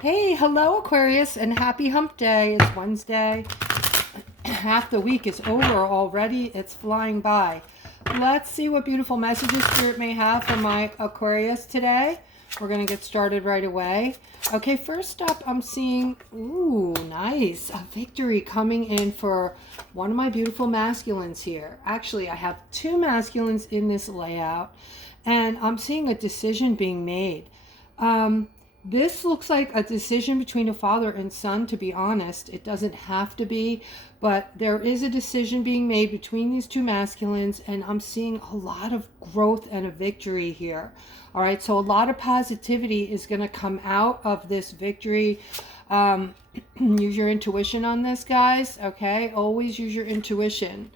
Hey, hello Aquarius, and happy hump day. It's Wednesday. Half the week is over already. It's flying by. Let's see what beautiful messages Spirit may have for my Aquarius today. We're going to get started right away. Okay, first up, I'm seeing, ooh, nice, a victory coming in for one of my beautiful masculines here. Actually, I have two masculines in this layout, and I'm seeing a decision being made. This looks like a decision between a father and son, to be honest. It doesn't have to be, but there is a decision being made between these two masculines, and I'm seeing a lot of growth and a victory here. All right, so a lot of positivity is going to come out of this victory. Use your intuition on this, guys, okay? Always use your intuition.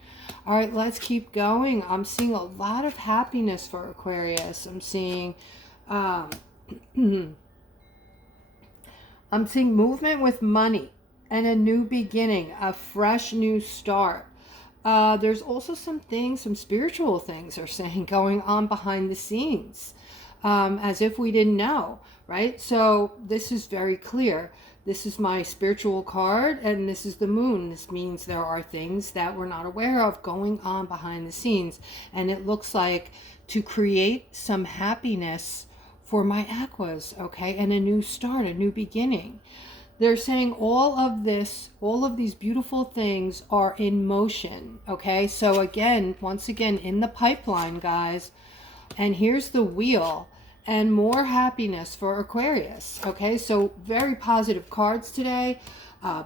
All right, let's keep going. I'm seeing a lot of happiness for Aquarius. I'm seeing... I'm seeing movement with money and a new beginning, a fresh new start. There's also some things, some spiritual things are saying going on behind the scenes, as if we didn't know, right? So this is very clear. This is my spiritual card, and this is the moon. This means there are things that we're not aware of going on behind the scenes. And it looks like to create some happiness for my aquas, okay, and a new start, a new beginning. They're saying all of this, all of these beautiful things are in motion, okay? So again, once again, in the pipeline, guys, and here's the wheel, and more happiness for Aquarius, okay? So very positive cards today,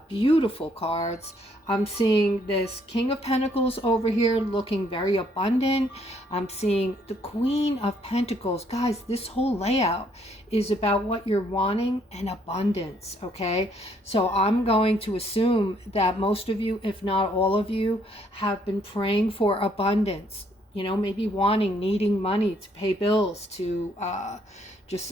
beautiful cards. I'm seeing this King of Pentacles over here looking very abundant. I'm seeing the Queen of Pentacles. Guys, this whole layout is about what you're wanting and abundance, okay? So I'm going to assume that most of you, if not all of you, have been praying for abundance. You know, maybe wanting, needing money to pay bills, to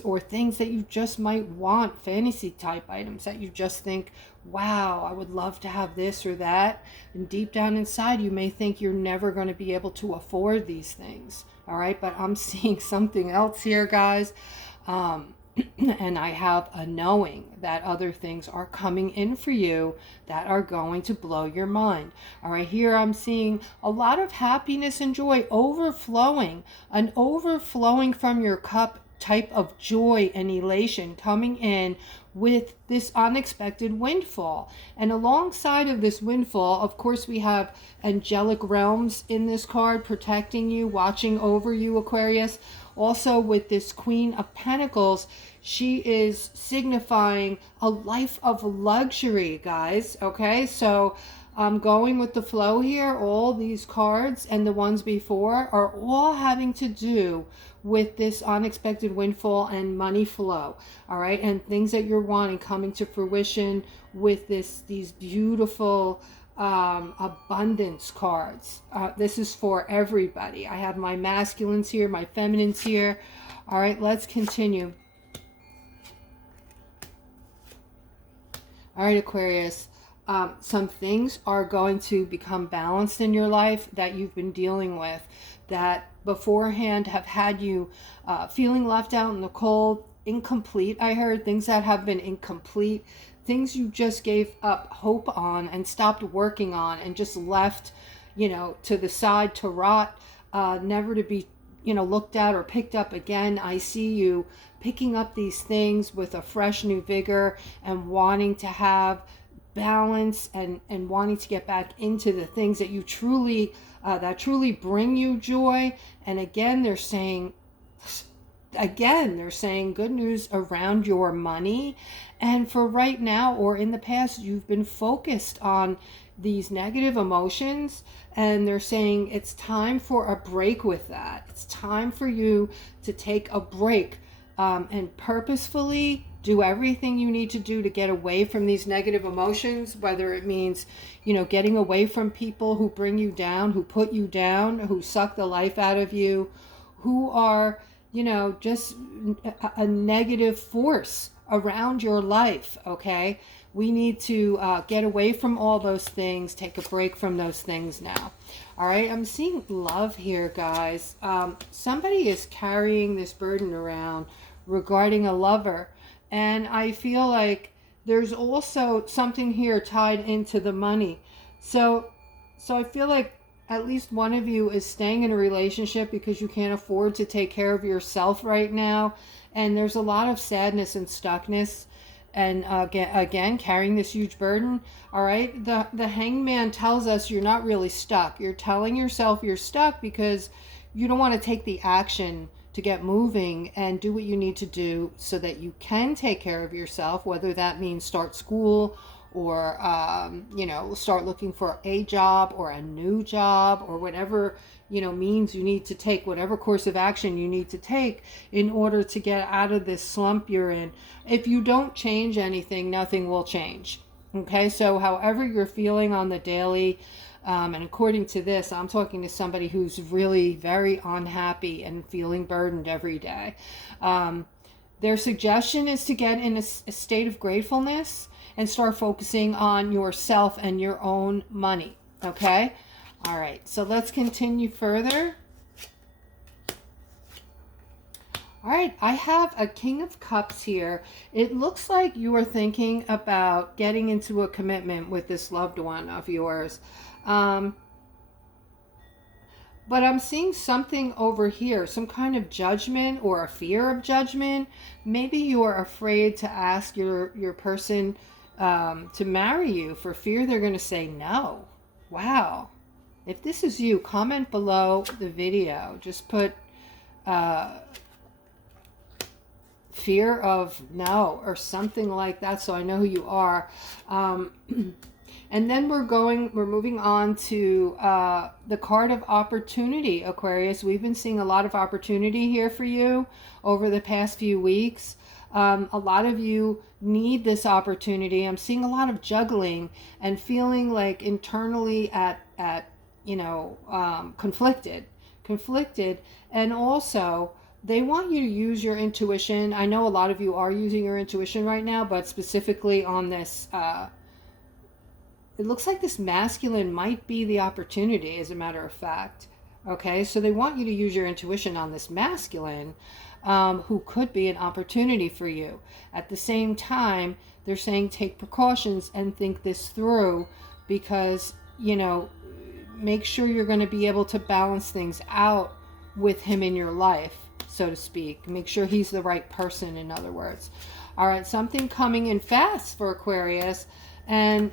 or things that you just might want, fantasy type items that you just think, wow, I would love to have this or that. And deep down inside, you may think you're never going to be able to afford these things. All right, but I'm seeing something else here, guys. And I have a knowing that other things are coming in for you that are going to blow your mind. All right, here I'm seeing a lot of happiness and joy overflowing, an overflowing from your cup type of joy and elation coming in with this unexpected windfall. And alongside of this windfall, of course, we have angelic realms in this card protecting you, watching over you, Aquarius. Also with this Queen of Pentacles, she is signifying a life of luxury, guys, okay? So I'm going with the flow here. All these cards and the ones before are all having to do with this unexpected windfall and money flow, all right? And things that you're wanting coming to fruition with these beautiful abundance cards. This is for everybody. I have my masculines here, my feminines here. All right, let's continue. All right, Aquarius. Some things are going to become balanced in your life that you've been dealing with, that beforehand have had you feeling left out in the cold, incomplete. I heard things that have been incomplete, things you just gave up hope on and stopped working on and just left, you know, to the side to rot, never to be, you know, looked at or picked up again. I see you picking up these things with a fresh new vigor and wanting to have balance and wanting to get back into the things that you truly bring you joy. And again, they're saying good news around your money. And for right now or in the past, you've been focused on these negative emotions, and they're saying it's time for a break with that. It's time for you to take a break and purposefully do everything you need to do to get away from these negative emotions, whether it means, you know, getting away from people who bring you down, who put you down, who suck the life out of you, who are, you know, just a negative force around your life, okay? We need to get away from all those things, take a break from those things now. All right, I'm seeing love here, guys. Somebody is carrying this burden around regarding a lover, And I feel like there's also something here tied into the money. So so I feel like at least one of you is staying in a relationship because you can't afford to take care of yourself right now. And there's a lot of sadness and stuckness. And again, carrying this huge burden. All right. The hangman tells us you're not really stuck. You're telling yourself you're stuck because you don't want to take the action to get moving and do what you need to do so that you can take care of yourself, whether that means start school or start looking for a job or a new job, or whatever means you need to take, whatever course of action you need to take in order to get out of this slump you're in. If you don't change anything, nothing will change. Okay, so however you're feeling on the daily, and according to this, I'm talking to somebody who's really very unhappy and feeling burdened every day. Their suggestion is to get in a state of gratefulness and start focusing on yourself and your own money. Okay? All right, so let's continue further. All right, I have a King of Cups here. It looks like you are thinking about getting into a commitment with this loved one of yours. But I'm seeing something over here, some kind of judgment or a fear of judgment. Maybe you are afraid to ask your person to marry you for fear they're going to say no. Wow. If this is you, comment below the video. Just put fear of no or something like that so I know who you are. And then we're moving on to the card of opportunity, Aquarius. We've been seeing a lot of opportunity here for you over the past few weeks. A lot of you need this opportunity. I'm seeing a lot of juggling and feeling like internally conflicted. And also, they want you to use your intuition. I know a lot of you are using your intuition right now, but specifically on this, it looks like this masculine might be the opportunity, as a matter of fact. Okay, so they want you to use your intuition on this masculine, who could be an opportunity for you. At the same time, they're saying take precautions and think this through, because, make sure you're going to be able to balance things out with him in your life, so to speak. Make sure he's the right person, in other words. All right, something coming in fast for Aquarius. And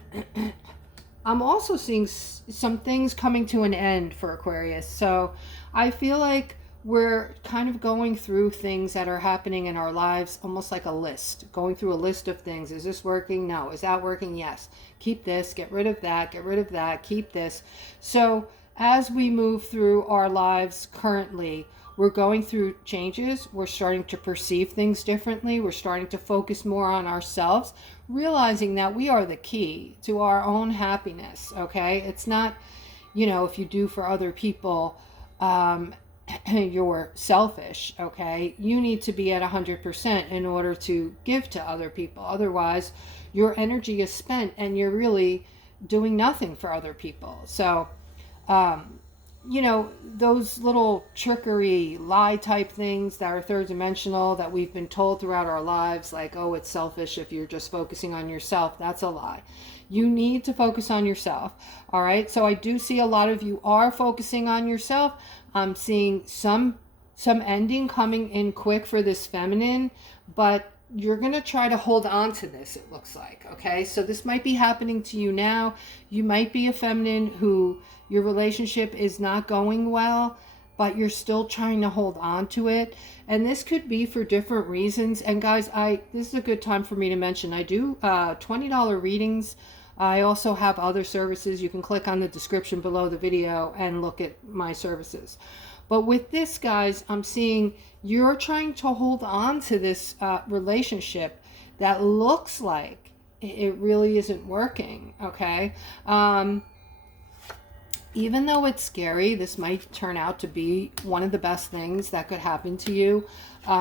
I'm also seeing some things coming to an end for Aquarius. So I feel like we're kind of going through things that are happening in our lives, almost like a list, going through a list of things. Is this working? No. Is that working? Yes. Keep this, get rid of that, keep this. So as we move through our lives currently, we're going through changes. We're starting to perceive things differently. We're starting to focus more on ourselves, realizing that we are the key to our own happiness. Okay. It's not, if you do for other people, you're selfish. Okay. You need to be at 100% in order to give to other people. Otherwise, your energy is spent and you're really doing nothing for other people. So, those little trickery, lie type things that are third dimensional that we've been told throughout our lives, like, oh, it's selfish if you're just focusing on yourself. That's a lie. You need to focus on yourself. All right. So I do see a lot of you are focusing on yourself. I'm seeing some ending coming in quick for this feminine, but you're going to try to hold on to this, it looks like. Okay. So this might be happening to you now. You might be a feminine who your relationship is not going well, but you're still trying to hold on to it. And this could be for different reasons. And guys, this is a good time for me to mention, I do $20 readings. I also have other services. You can click on the description below the video and look at my services. But with this, guys, I'm seeing you're trying to hold on to this relationship that looks like it really isn't working. Okay. Even though it's scary, this might turn out to be one of the best things that could happen to you,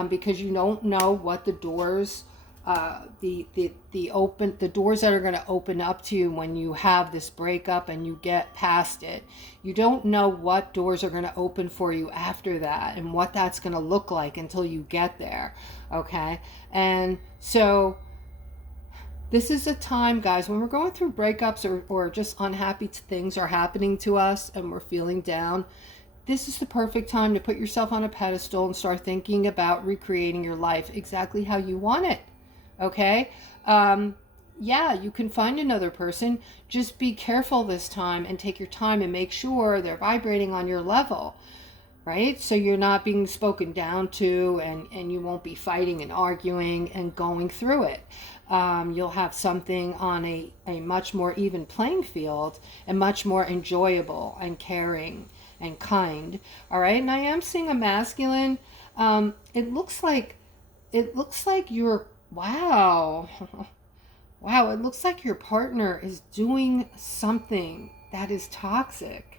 because you don't know what the doors, the doors that are going to open up to you when you have this breakup and you get past it. You don't know what doors are going to open for you after that and what that's going to look like until you get there. Okay. And So this is a time, guys, when we're going through breakups or just unhappy things are happening to us and we're feeling down. This is the perfect time to put yourself on a pedestal and start thinking about recreating your life exactly how you want it. Okay? Yeah, you can find another person. Just be careful this time and take your time and make sure they're vibrating on your level, right? So you're not being spoken down to, and you won't be fighting and arguing and going through it. You'll have something on a much more even playing field and much more enjoyable and caring and kind. All right. And I am seeing a masculine. It looks like you're, wow. Wow, it looks like your partner is doing something that is toxic.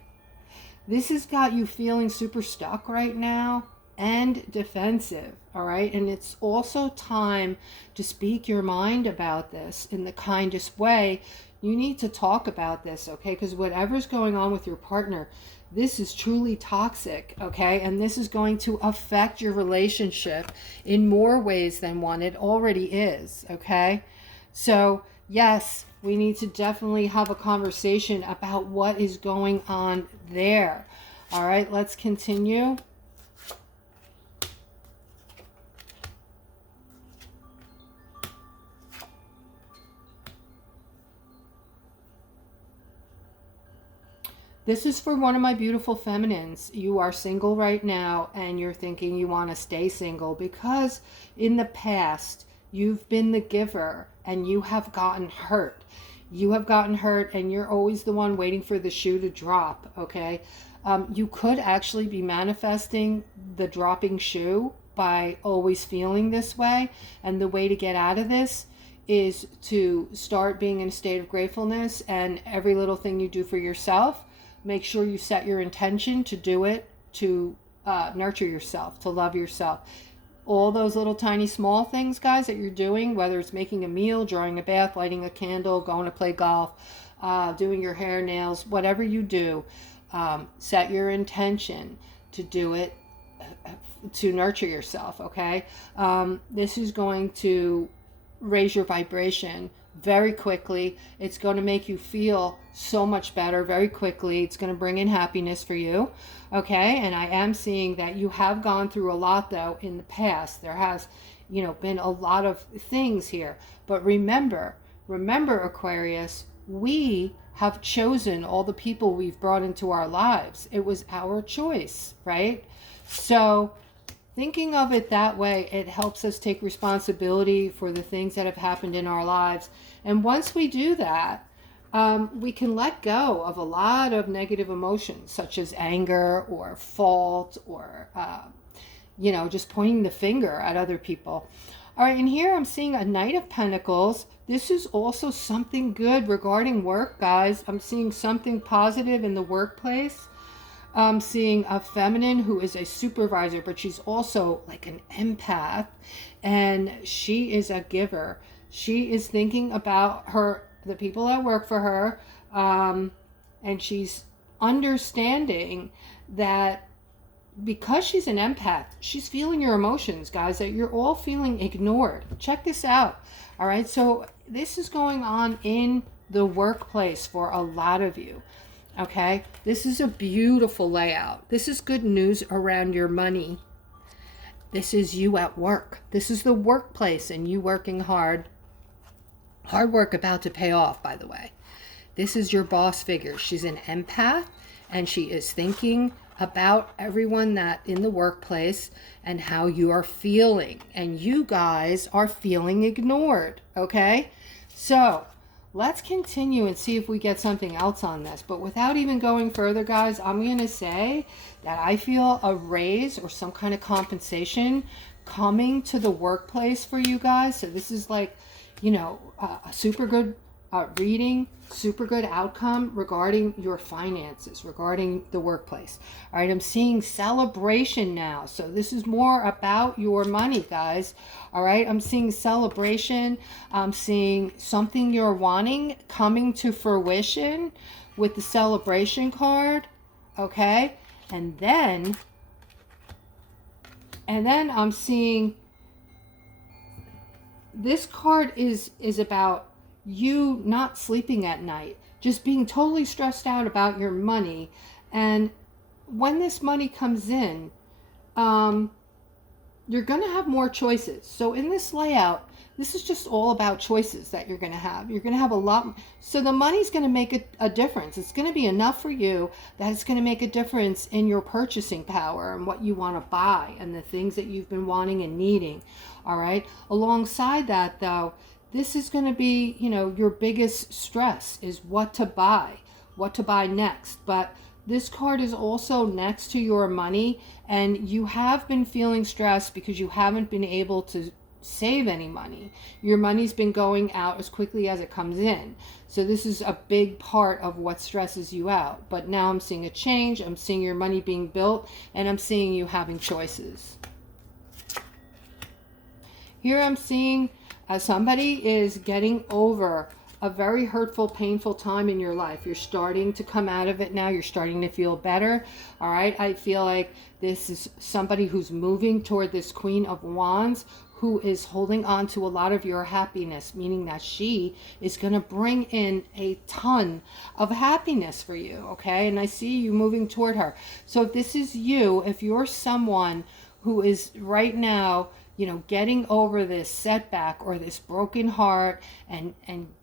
This has got you feeling super stuck right now and defensive, all right? And it's also time to speak your mind about this in the kindest way. You need to talk about this, okay? Because whatever's going on with your partner, this is truly toxic, okay? And this is going to affect your relationship in more ways than one it already is, okay? So, yes, we need to definitely have a conversation about what is going on there. All right, let's continue. This is for one of my beautiful feminines. You are single right now and you're thinking you want to stay single because in the past you've been the giver and you have gotten hurt. You have gotten hurt and you're always the one waiting for the shoe to drop, okay? You could actually be manifesting the dropping shoe by always feeling this way. And the way to get out of this is to start being in a state of gratefulness, and every little thing you do for yourself, make sure you set your intention to do it, to nurture yourself, to love yourself. All those little tiny small things, guys, that you're doing, whether it's making a meal, drawing a bath, lighting a candle, going to play golf, doing your hair, nails, whatever you do, set your intention to do it, to nurture yourself, okay? This is going to raise your vibration very quickly. It's going to make you feel so much better very quickly. It's going to bring in happiness for you, okay? And I am seeing that you have gone through a lot, though, in the past. There has, been a lot of things here. But remember, Aquarius, we have chosen all the people we've brought into our lives. It was our choice, right? So thinking of it that way, it helps us take responsibility for the things that have happened in our lives. And once we do that, we can let go of a lot of negative emotions, such as anger or fault or, just pointing the finger at other people. All right, and here I'm seeing a Knight of Pentacles. This is also something good regarding work, guys. I'm seeing something positive in the workplace. I'm seeing a feminine who is a supervisor, but she's also like an empath, and she is a giver. She is thinking about the people that work for her, and she's understanding that because she's an empath, she's feeling your emotions, guys, that you're all feeling ignored. Check this out. All right, so this is going on in the workplace for a lot of you. Okay, this is a beautiful layout. This is good news around your money. This is you at work. This is the workplace and you working hard. Hard work about to pay off, by the way. This is your boss figure. She's an empath and she is thinking about everyone that in the workplace and how you are feeling. And you guys are feeling ignored, okay? So let's continue and see if we get something else on this. But without even going further, guys, I'm going to say that I feel a raise or some kind of compensation coming to the workplace for you guys. So this is like, a super good reading, super good outcome regarding your finances, regarding the workplace. All right, I'm seeing celebration now. So this is more about your money, guys. All right, I'm seeing celebration. I'm seeing something you're wanting coming to fruition with the celebration card. Okay, and then I'm seeing this card is about you not sleeping at night, just being totally stressed out about your money. And when this money comes in, you're going to have more choices. So in this layout, this is just all about choices that you're going to have. You're going to have a lot. So the money's going to make a difference. It's going to be enough for you that it's going to make a difference in your purchasing power and what you want to buy and the things that you've been wanting and needing. All right. Alongside that, though, this is going to be, you know, your biggest stress is what to buy next. But this card is also next to your money, and you have been feeling stressed because you haven't been able to save any money. Your money's been going out as quickly as it comes in. So this is a big part of what stresses you out. But now I'm seeing a change. I'm seeing your money being built, and I'm seeing you having choices. Here I'm seeing somebody is getting over a very hurtful, painful time in your life. You're starting to come out of it now. You're starting to feel better. All right. I feel like this is somebody who's moving toward this Queen of Wands, who is holding on to a lot of your happiness, meaning that she is going to bring in a ton of happiness for you. Okay. And I see you moving toward her. So if this is you, if you're someone who is right now, you know, getting over this setback or this broken heart and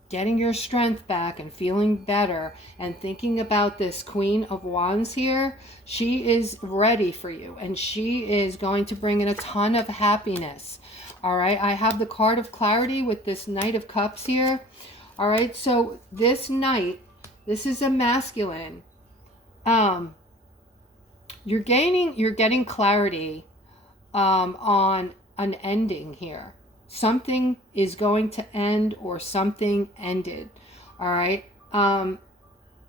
getting your strength back and feeling better and thinking about this Queen of Wands here, she is ready for you and she is going to bring in a ton of happiness. All right, I have the card of clarity with this Knight of Cups here. All right, so this Knight, this is a masculine. You're getting clarity on an ending here. Something is going to end or something ended. All right.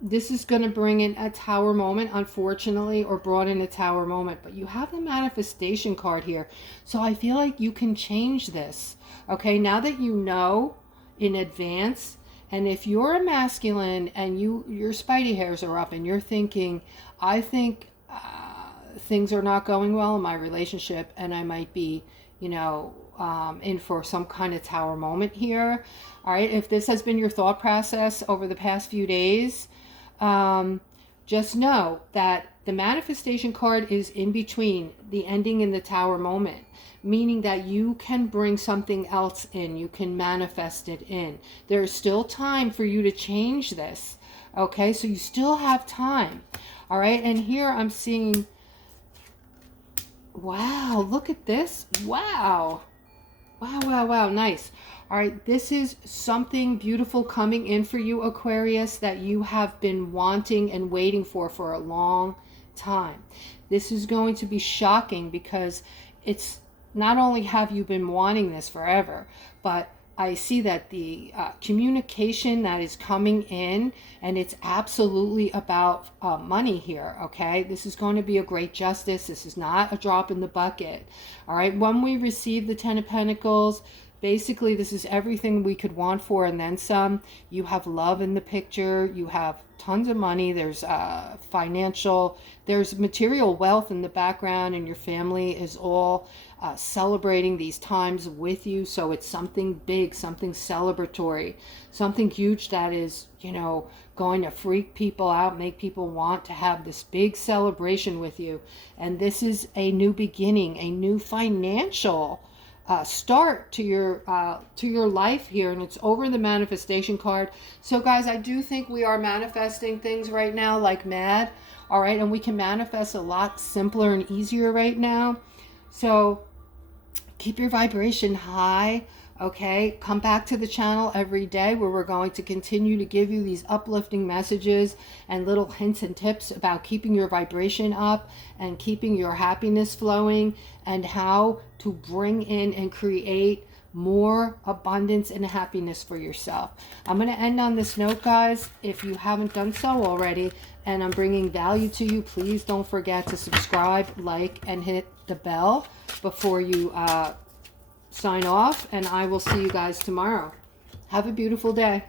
This is going to bring in a Tower moment, unfortunately, or brought in a Tower moment. But you have the manifestation card here. So I feel like you can change this. Okay. Now that you know in advance, and if you're a masculine and your spidey hairs are up and you're thinking, I think things are not going well in my relationship and I might be, you know, in for some kind of Tower moment here. All right, if this has been your thought process over the past few days, just know that the manifestation card is in between the ending and the Tower moment, meaning that you can bring something else in. You can manifest it in. There's still time for you to change this. Okay, so you still have time. All right, and here I'm seeing, wow, look at this. Wow. Wow, nice. All right, this is something beautiful coming in for you, Aquarius, that you have been wanting and waiting for a long time. This is going to be shocking because it's not only have you been wanting this forever, but I see that the communication that is coming in, and it's absolutely about money here, okay? This is going to be a great justice. This is not a drop in the bucket, all right? When we receive the Ten of Pentacles, basically this is everything we could want for and then some. You have love in the picture. You have tons of money. There's there's material wealth in the background, and your family is all celebrating these times with you. So it's something big, something celebratory, something huge that is, you know, going to freak people out, make people want to have this big celebration with you. And this is a new beginning, a new financial start to your life here, and it's over the manifestation card. So guys, I do think we are manifesting things right now like mad. All right, and we can manifest a lot simpler and easier right now. So keep your vibration high. Okay, come back to the channel every day where we're going to continue to give you these uplifting messages and little hints and tips about keeping your vibration up and keeping your happiness flowing, and how to bring in and create more abundance and happiness for yourself. I'm going to end on this note, guys. If you haven't done so already and I'm bringing value to you, please don't forget to subscribe, like, and hit the bell before you sign off, and I will see you guys tomorrow. Have a beautiful day.